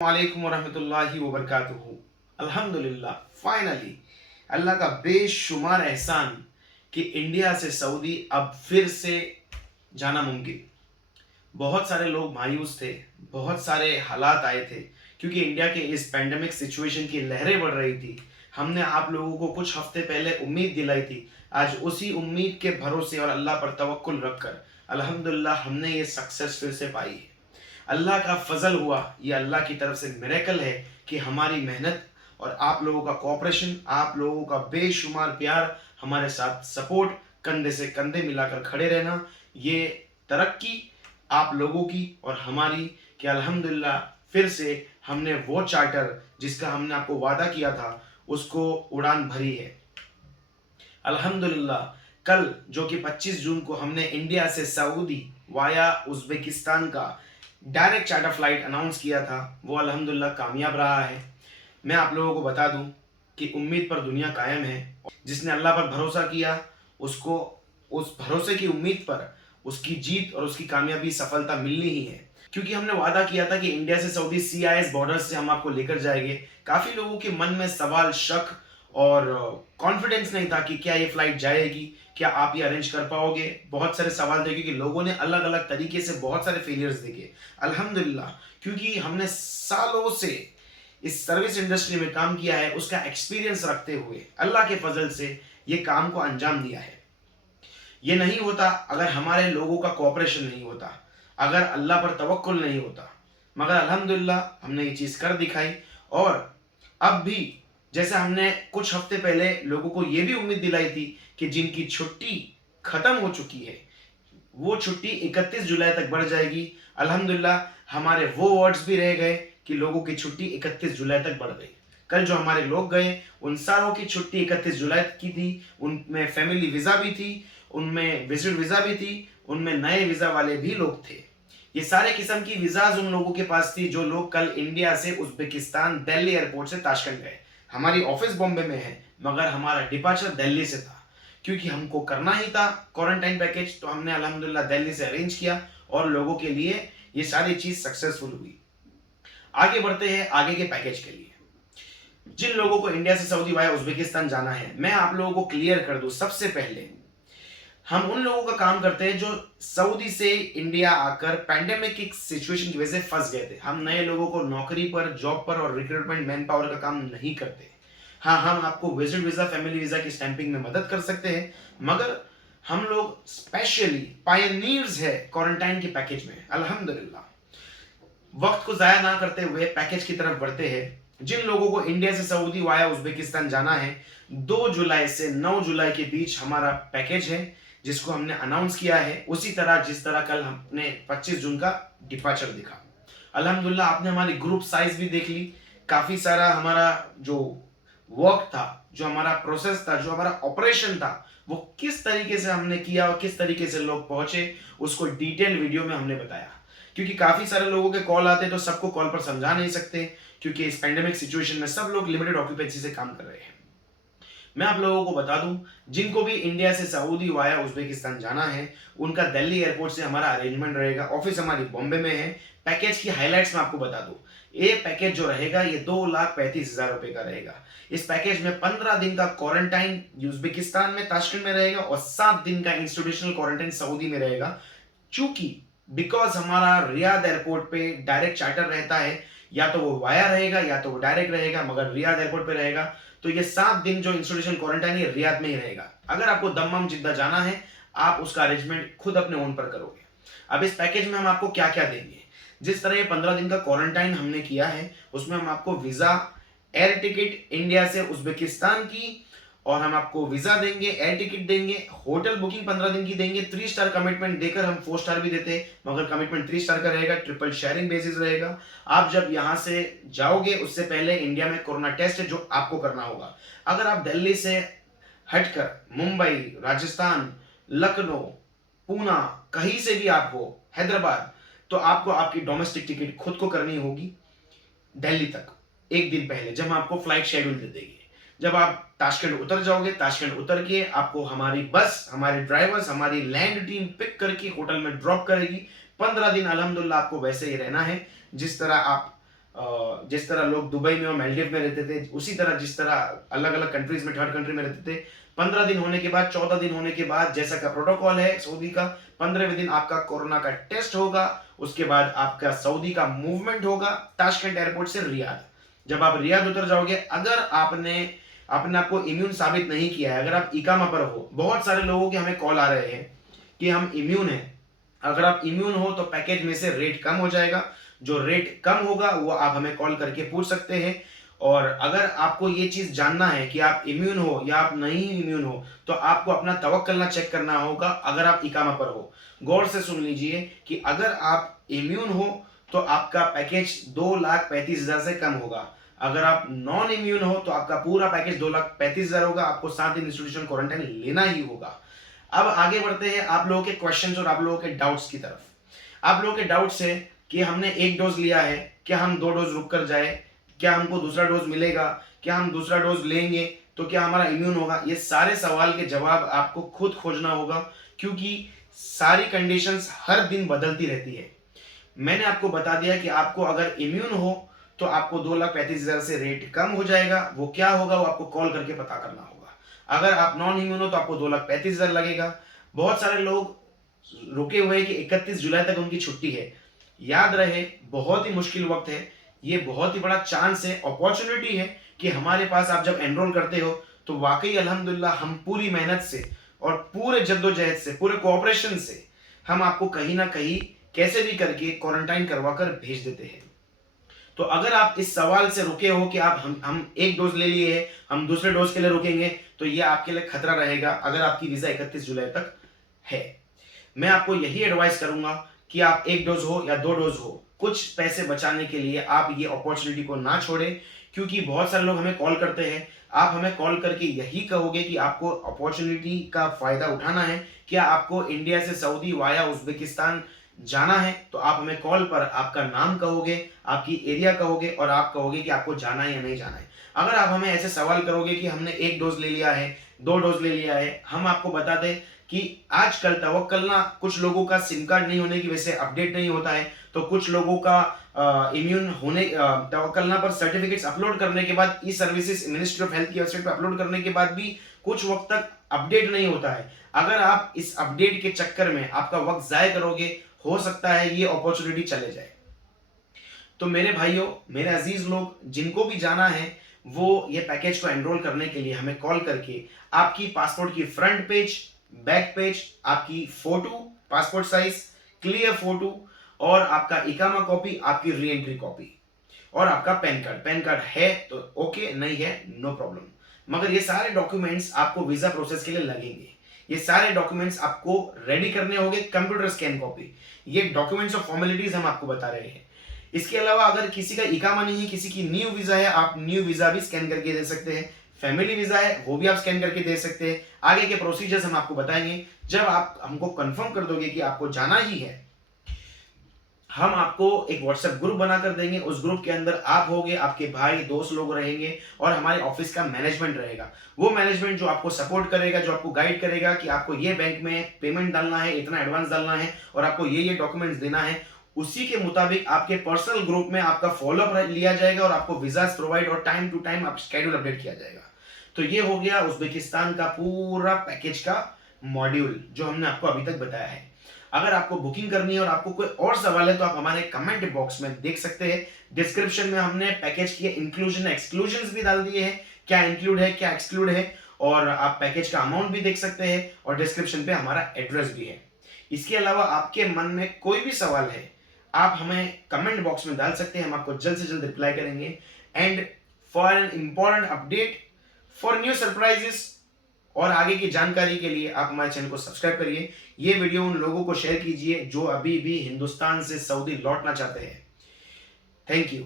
वालेकुम वरहमतुल्लाहि वबरकातुहू। अल्हम्दुलिल्लाह, फाइनली अल्लाह का बेशुमार एहसान कि इंडिया से सऊदी अब फिर से जाना मुमकिन। बहुत सारे लोग मायूस थे, बहुत सारे हालात आए थे क्योंकि इंडिया के इस पैंडेमिक सिचुएशन की लहरें बढ़ रही थी। हमने आप लोगों को कुछ हफ्ते पहले उम्मीद दिलाई थी। आज उसी उम्मीद के भरोसे और अल्लाह पर तवक्कुल रखकर अल्हम्दुलिल्लाह हमने ये सक्सेस फिर से पाई है। अल्लाह का फजल हुआ, ये अल्लाह की तरफ से मिरेकल है कि हमारी मेहनत और आप लोगों का कोऑपरेशन, आप लोगों का बेशुमार प्यार, हमारे साथ सपोर्ट, कंधे से कंधे मिलाकर खड़े रहना, ये तरक्की आप लोगों की और हमारी कि अल्हम्दुलिल्लाह फिर से हमने वो चार्टर जिसका हमने आपको वादा किया था उसको उड़ान भरी है। अल्हम्दुलिल्लाह कल जो कि 25 जून को हमने इंडिया से सऊदी वाया उज़्बेकिस्तान का डायरेक्ट चार्टर फ्लाइट अनाउंस किया था, वो अल्हम्दुलिल्लाह कामयाब रहा है। मैं आप लोगों को बता दूं कि उम्मीद पर दुनिया कायम है। जिसने अल्लाह पर भरोसा किया उसको उस भरोसे की उम्मीद पर उसकी जीत और उसकी कामयाबी सफलता मिलनी ही है। क्योंकि हमने वादा किया था कि इंडिया से सऊदी CIS बॉर्डर से हम आपको लेकर जाएंगे। काफ़ी लोगों के मन में सवाल, शक और कॉन्फिडेंस नहीं था कि क्या ये फ्लाइट जाएगी, क्या आप ये अरेंज कर पाओगे। बहुत सारे सवाल थे क्योंकि लोगों ने अलग अलग तरीके से बहुत सारे फेलियर्स देखे। अल्हम्दुलिल्लाह क्योंकि हमने सालों से इस सर्विस इंडस्ट्री में काम किया है, उसका एक्सपीरियंस रखते हुए अल्लाह के फजल से ये काम को अंजाम दिया है। ये नहीं होता अगर हमारे लोगों का कोऑपरेशन नहीं होता, अगर अल्लाह पर तवक्कुल नहीं होता, मगर अल्हम्दुलिल्लाह हमने ये चीज़ कर दिखाई। और अब भी जैसे हमने कुछ हफ्ते पहले लोगों को ये भी उम्मीद दिलाई थी कि जिनकी छुट्टी खत्म हो चुकी है वो छुट्टी 31 जुलाई तक बढ़ जाएगी। अल्हम्दुलिल्लाह हमारे वो वर्ड्स भी रह गए कि लोगों की छुट्टी 31 जुलाई तक बढ़ गई। कल जो हमारे लोग गए उन सारों की छुट्टी 31 जुलाई की थी। उनमें फैमिली वीज़ा भी थी, उनमें विजिट वीज़ा भी थी, उनमें नए वीज़ा वाले भी लोग थे। ये सारे किस्म की वीज़ाज उन लोगों के पास थी जो लोग कल इंडिया से उज़्बेकिस्तान दिल्ली एयरपोर्ट से ताशकंद गए। हमारी ऑफिस बॉम्बे में है मगर हमारा डिपार्चर दिल्ली से था क्योंकि हमको करना ही था क्वारंटाइन पैकेज, तो हमने अल्हम्दुलिल्लाह दिल्ली से अरेंज किया और लोगों के लिए ये सारी चीज़ सक्सेसफुल हुई। आगे बढ़ते हैं आगे के पैकेज के लिए। जिन लोगों को इंडिया से सऊदी वाया उज़्बेकिस्तान जाना है, मैं आप लोगों को क्लियर कर दूं, सबसे पहले हम उन लोगों का काम करते हैं जो सऊदी से इंडिया आकर पैंडेमिक की सिचुएशन की वजह से फंस गए थे। हम नए लोगों को नौकरी पर, जॉब पर और रिक्रूटमेंट मैन पावर का काम नहीं करते। हाँ, हम आपको विजिट वीज़ा, फैमिली वीज़ा की स्टैंपिंग में मदद कर सकते हैं, मगर हम लोग स्पेशली पायनियर्स है क्वारंटाइन के पैकेज में। अल्हम्दुलिल्लाह वक्त को ज़ाया ना करते हुए पैकेज की तरफ बढ़ते हैं। जिन लोगों को इंडिया से सऊदी वाया उज़्बेकिस्तान जाना है, 2 जुलाई से 9 जुलाई के बीच हमारा पैकेज है जिसको हमने अनाउंस किया है, उसी तरह जिस तरह कल हमने 25 जून का डिपार्चर दिखा। अल्हम्दुलिल्लाह आपने हमारी ग्रुप साइज भी देख ली। काफ़ी सारा हमारा जो वर्क था, जो हमारा प्रोसेस था, जो हमारा ऑपरेशन था, वो किस तरीके से हमने किया और किस तरीके से लोग पहुंचे, उसको डिटेल वीडियो में हमने बताया। क्योंकि काफ़ी सारे लोगों के कॉल आते तो सबको कॉल पर समझा नहीं सकते क्योंकि इस पैंडेमिक सिचुएशन में सब लोग लिमिटेड ऑक्यूपेंसी से काम कर रहे हैं। मैं आप लोगों को बता दूं, जिनको भी इंडिया से सऊदी वाया उज़्बेकिस्तान जाना है उनका दिल्ली एयरपोर्ट से हमारा अरेंजमेंट रहेगा। ऑफिस हमारी बॉम्बे में है। पैकेज की हाइलाइट्स मैं आपको बता दूं, ये पैकेज जो रहेगा ये 2,35,000 रुपए का रहेगा। इस पैकेज में 15 दिन का क्वारंटाइन उज़्बेकिस्तान में ताशकंद में रहेगा और 7 दिन का इंस्टीट्यूशनल क्वारंटाइन सऊदी में रहेगा। चूंकि बिकॉज हमारा रियाद एयरपोर्ट पे डायरेक्ट चार्टर रहता है, या तो वो वाया रहेगा या तो वो डायरेक्ट रहेगा, मगर रियाद एयरपोर्ट पे रहेगा तो ये 7 दिन जो इंस्टीट्यूशन क्वारंटाइन है रियाद में ही रहेगा। अगर आपको दम्माम जिद्दा जाना है आप उसका अरेंजमेंट खुद अपने ओन पर करोगे। अब इस पैकेज में हम आपको क्या क्या देंगे, जिस तरह ये 15 दिन का क्वारंटाइन हमने किया है उसमें हम आपको वीज़ा, एयर टिकट इंडिया से उज़्बेकिस्तान की, और हम आपको वीज़ा देंगे, एयर टिकट देंगे, होटल बुकिंग 15 दिन की देंगे। 3 स्टार कमिटमेंट देकर हम 4 स्टार भी देते हैं मगर कमिटमेंट 3 स्टार का रहेगा, ट्रिपल शेयरिंग बेसिस रहेगा। आप जब यहाँ से जाओगे उससे पहले इंडिया में कोरोना टेस्ट है जो आपको करना होगा। अगर आप दिल्ली से हटकर मुंबई, राजस्थान, लखनऊ, पूना, कहीं से भी आप हो, हैदराबाद, तो आपको आपकी डोमेस्टिक टिकट खुद को करनी होगी दिल्ली तक एक दिन पहले, जब हम आपको फ्लाइट शेड्यूल दे देंगे। जब आप ताशकंद उतर जाओगे, ताशकंद उतर के आपको हमारी बस, हमारे ड्राइवर्स, हमारी लैंड टीम पिक करके होटल में ड्रॉप करेगी। 15 दिन अल्हम्दुलिल्लाह आपको वैसे ही रहना है जिस तरह आप जिस तरह लोग दुबई में और मालदीव में रहते थे, उसी तरह जिस तरह अलग अलग कंट्रीज में, थर्ड कंट्री में रहते थे, 15 दिन होने के बाद, 14 दिन होने के बाद, जैसा का प्रोटोकॉल है सऊदी का, 15वें दिन आपका कोरोना का टेस्ट होगा, उसके बाद आपका सऊदी का मूवमेंट होगा ताशकंद एयरपोर्ट से रियाद। जब आप रियाद उतर जाओगे, अगर आपने अपने आप को इम्यून साबित नहीं किया है, अगर आप इकामा पर हो, बहुत सारे लोगों के हमें कॉल आ रहे हैं कि हम इम्यून हैं। अगर आप इम्यून हो तो पैकेज में से रेट कम हो जाएगा, जो रेट कम होगा वो आप हमें कॉल करके पूछ सकते हैं। और अगर आपको ये चीज जानना है कि आप इम्यून हो या आप नहीं इम्यून हो, तो आपको अपना तवक्कलना चेक करना होगा। अगर आप इकामा पर हो, गौर से सुन लीजिए कि अगर आप इम्यून हो तो आपका पैकेज 2,35,000 से कम होगा। अगर आप नॉन इम्यून हो तो आपका पूरा पैकेज 2,35,000 होगा। आपको 7 दिन इंस्टीट्यूशन क्वारंटाइन लेना ही होगा। अब आगे बढ़ते हैं आप लोगों के क्वेश्चंस और आप लोगों के डाउट्स की तरफ। आप लोगों के डाउट्स है कि हमने एक डोज लिया है, क्या हम 2 डोज रुक कर जाए, क्या हमको दूसरा डोज मिलेगा, क्या हम दूसरा डोज लेंगे तो क्या हमारा इम्यून होगा। ये सारे सवाल के जवाब आपको खुद खोजना होगा, क्योंकि सारी कंडीशंस हर दिन बदलती रहती है। मैंने आपको बता दिया कि आपको अगर इम्यून हो तो आपको 2,35,000 से रेट कम हो जाएगा। वो क्या होगा वो आपको कॉल करके पता करना होगा। अगर आप नॉन इम्यून हो तो आपको 2,35,000 लगेगा। बहुत सारे लोग रुके हुए हैं कि 31 जुलाई तक उनकी छुट्टी है। याद रहे, बहुत ही मुश्किल वक्त है, ये बहुत ही बड़ा चांस है, अपॉर्चुनिटी है कि हमारे पास आप जब एनरोल करते हो तो वाकई अल्हम्दुलिल्लाह हम पूरी मेहनत से और पूरे जद्दोजहद से, पूरे कोऑपरेशन से हम आपको कहीं ना कहीं कैसे भी करके क्वारंटाइन करवा कर भेज देते हैं। तो अगर आप इस सवाल से रुके हो कि आप हम एक डोज ले लिए है, हम दूसरे डोज के लिए रुकेंगे, तो ये आपके लिए खतरा रहेगा अगर आपकी वीजा 31 जुलाई तक है। मैं आपको यही एडवाइस करूंगा कि आप एक डोज हो या 2 डोज हो, कुछ पैसे बचाने के लिए आप ये अपॉर्चुनिटी को ना छोड़ें। क्योंकि बहुत सारे लोग हमें कॉल करते हैं, आप हमें कॉल करके यही कहोगे कि आपको अपॉर्चुनिटी का फायदा उठाना है, क्या आपको इंडिया से सऊदी वाया उज्बेकिस्तान जाना है, तो आप हमें कॉल पर आपका नाम कहोगे, आपकी एरिया कहोगे और आप कहोगे कि आपको जाना है या नहीं जाना है। अगर आप हमें ऐसे सवाल करोगे कि हमने 1 डोज ले लिया है, 2 डोज ले लिया है, हम आपको बता दें कि आजकल तवक्कलना कुछ लोगों का सिम कार्ड नहीं होने की वजह से अपडेट नहीं होता है, तो कुछ लोगों का इम्यून होने तवक्कलना पर सर्टिफिकेट्स अपलोड करने के बाद, ई सर्विसेज मिनिस्ट्री ऑफ हेल्थ की वेबसाइट पर अपलोड करने के बाद भी कुछ वक्त तक अपडेट नहीं होता है। अगर आप इस अपडेट के चक्कर में आपका वक्त जाया करोगे, हो सकता है ये अपॉर्चुनिटी चले जाए। तो मेरे भाइयों, मेरे अजीज लोग, जिनको भी जाना है वो ये पैकेज को एनरोल करने के लिए हमें कॉल करके आपकी पासपोर्ट की फ्रंट पेज, बैक पेज, आपकी photo, passport size clear photo और आपका इकामा कॉपी, आपकी री एंट्री कॉपी और आपका पैन कार्ड है तो ओके, नहीं है नो प्रॉब्लम। मगर ये सारे डॉक्यूमेंट्स आपको वीजा प्रोसेस के लिए लगेंगे। ये सारे डॉक्यूमेंट्स आपको रेडी करने होंगे, कंप्यूटर स्कैन कॉपी। ये डॉक्यूमेंट्स ऑफ फॉर्मेलिटीज हम आपको बता रहे हैं। इसके अलावा अगर किसी का इकामा नहीं है, किसी की न्यू वीजा है, आप न्यू वीजा भी स्कैन करके दे सकते हैं। फैमिली वीजा है वो भी आप स्कैन करके दे सकते हैं। आगे के प्रोसीजर्स हम आपको बताएंगे। जब आप हमको कंफर्म कर दोगे कि आपको जाना ही है, हम आपको एक व्हाट्सएप ग्रुप बनाकर देंगे। उस ग्रुप के अंदर आप होगे, आपके भाई दोस्त लोग रहेंगे और हमारे ऑफिस का मैनेजमेंट रहेगा। वो मैनेजमेंट जो आपको सपोर्ट करेगा, जो आपको गाइड करेगा कि आपको ये बैंक में पेमेंट डालना है, इतना एडवांस डालना है और आपको ये डॉक्यूमेंट्स देना है। उसी के मुताबिक आपके पर्सनल ग्रुप में आपका फॉलोअप लिया जाएगा और आपको वीजास प्रोवाइड और टाइम टू टाइम आप शेड्यूल अपडेट किया जाएगा। तो ये हो गया उज्बेकिस्तान का पूरा पैकेज का मॉड्यूल जो हमने आपको अभी तक बताया है। अगर आपको बुकिंग करनी है और आपको कोई और सवाल है तो आप हमारे कमेंट बॉक्स में देख सकते हैं। डिस्क्रिप्शन में हमने पैकेज के इंक्लूजन एक्सक्लूजन भी डाल दिए हैं, क्या इंक्लूड है क्या एक्सक्लूड है, और आप पैकेज का अमाउंट भी देख सकते हैं और डिस्क्रिप्शन पे हमारा एड्रेस भी है। इसके अलावा आपके मन में कोई भी सवाल है, आप हमें कमेंट बॉक्स में डाल सकते हैं, हम आपको जल्द से जल्द रिप्लाई करेंगे। And for an important update, for new surprises और आगे की जानकारी के लिए आप हमारे चैनल को सब्सक्राइब करिए। ये वीडियो उन लोगों को शेयर कीजिए जो अभी भी हिंदुस्तान से सऊदी लौटना चाहते हैं। Thank you.